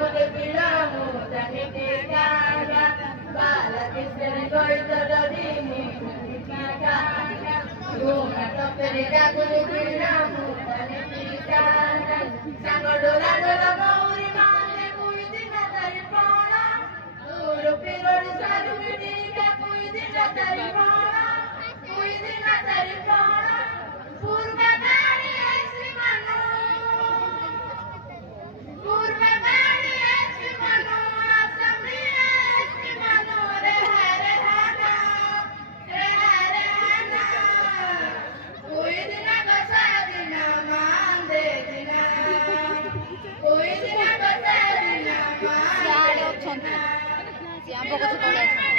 করে বিলামু জানি ঠিকানা বালাকৃষ্ণের গড়িত যদি ঠিকানা নাটকের জাগুলি বিলামু জানি ঠিকানা সাঙ্গ ডোলা ডোলা মৌরি মালে কুই দিন তারি পড়া দূর পিরোড়ি সারুমি ডিকা কুই দিন তারি পড়া কুই দিন তারি পড়া পূর্বে গাড়ি আসি মানু পূর্বে গাড়ি আসি মানু আসামি আসি মানু রে হানা কুই দিন বসা দিন মান দে দিন কুই দিন বসা দিন মান দে দিন